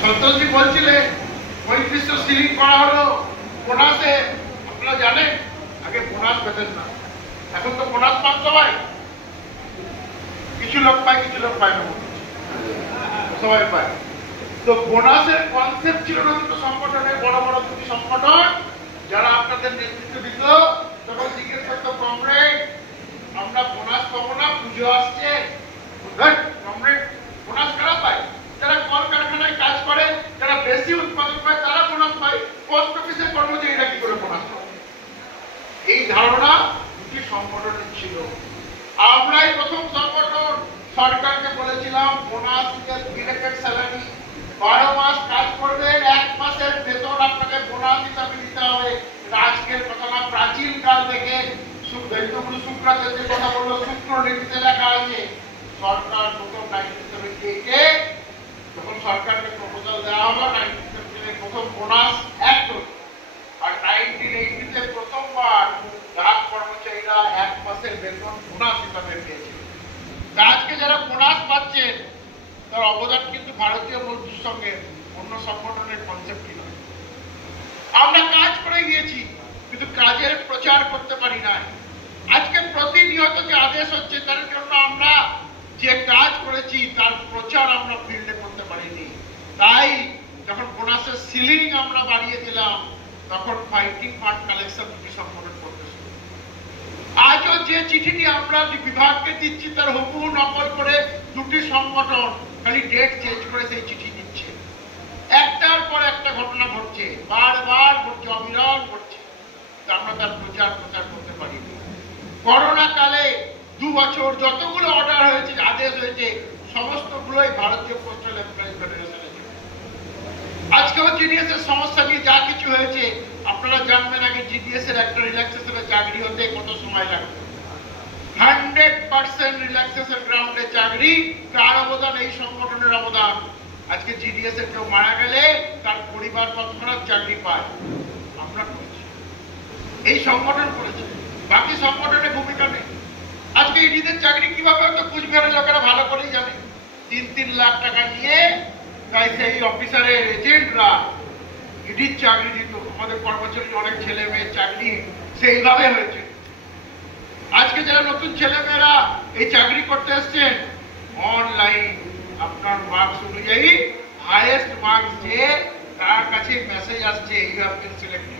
সন্তোষজি বলছিলেন 3500 সিলিং করা হলো বোনাসে। আপনারা জানেন আগে বোনাস পেতেন না, এখন তো বোনাস পান সবাই। কিছু লোক পায়, কিছু লোক পায় না, সবাই পায়। তো বোনাসের কনসেপ্ট ছিল না দুটো সংগঠনের, বড় বড় দুটি সংগঠন যারা আপনাদের নেতৃত্ব দিত। তখন জিজ্ঞেস করতো, কমরেড আমরা বোনাস পাবো না, পুজো আসছে। কমরেড বোনাস কারা পায়? যারা কলকারখানায় কাজ করে, যারা বেশি উৎপাদন করে তারা বোনাস পায়। পোস্ট অফিসের কর্মচারীরা কি করে বোনাস পায়? এই ধারণা দুটি সংগঠনের ছিল। আমরাই প্রথম সংগঠন সরকারকে বলেছিলাম বোনাস ডিরেক্টেড স্যালারি, 12 মাস কাজ করবেন, 1 মাসের বেতন আপনাকে বোনাস হিসাবে দিতে হবে। আজকের কথা না, প্রাচীন কাল থেকে দৈত্যগুরু শুক্রাচার্য যে কথা বললো, শুক্র নীতিতে লেখা আছে। সরকার প্রথম 1978-এ যখন সরকারকে প্রপোজাল দেওয়া হলো, 1978 প্রথম বোনাস অ্যাক্ট হলো। আর 1980-তে প্রথমবার ডাক কর্মচারীরা 1 মাসের বেতন বোনাস হিসাবে পেয়েছে। আজকে যারা বোনাস পাচ্ছেন তার অবদান কিন্তু ভারতীয় মজদুর সঙ্গে অন্য সংগঠনের কনসেপ্ট ছিল। আমরা কাজ করে গিয়েছি কিন্তু কাজের প্রচার করতে পারি না। আজকে প্রতিনিয়ত যে আদেশ হচ্ছে তার জন্য আমরা যে কাজ করেছি তার প্রচার আমরা ফিল্ডে করতে পারিনি। তাই যখন বোনাসের সিলিং আমরা বাড়িয়ে দিলাম তখন ফাইটিং ফান্ড কালেকশন দুটি সংগঠন করতে শুরু। আজও যে চিঠিটি আমরা বিভাগকে দিচ্ছি তার হুবহু নকল করে দুটি সংগঠন খালি ডেট চেঞ্জ করে সেই চিঠি দিচ্ছে। একটার পর একটা ঘটনা ঘটছে, বারবার ঘটছে, অবিরাম ঘটছে। আমরা তার প্রচার করতে পারিনি। করোনা কালে 2 বছর যতগুলো অর্ডার হয়েছে, আদেশ হয়েছে, সমস্তগুলোই ভারতীয় পোস্টাল এমপ্লয়িজ ফেডারেশনে। আজকেও জিডিএস এর সমস্যা নিয়ে যা কিছু হয়েছে আপনারা জানবেন। আগে জিডিএস এর একটা রিল্যাক্সেশনের চাকরি হতে কত সময় লাগতো। 100% রিল্যাক্সেশন গ্রাউন্ডে চাকরি, কার অবদান? এই সংগঠনের অবদান। আজকে জিডিএস এর কেউ মারা গেলে তার পরিবার তৎক্ষণাৎ চাকরি পায়। আমরা করেছি, এই সংগঠন করেছে, বাকি সংগঠনের ভূমিকা নেই। আজকে ইডিদের চাকরি কিভাবে হতো কুচবিহারের লোকেরা ভালো করেই জানে। 3 লাখ টাকা নিয়ে তাই সেই অফিসারের এজেন্টরা ইডির চাকরি দিত। আমাদের কর্মচারী অনেক ছেলে মেয়ের চাকরি সেইভাবে হয়েছে। আজকে যারা নতুন ছেলে মেয়েরা এই চাকরি করতে এসছেন, অনলাইন আপনার মার্কস অনুযায়ী হাইয়েস্ট মার্কস যে তার কাছে মেসেজ আসছে ইউ হ্যাভ বিন সিলেক্টেড।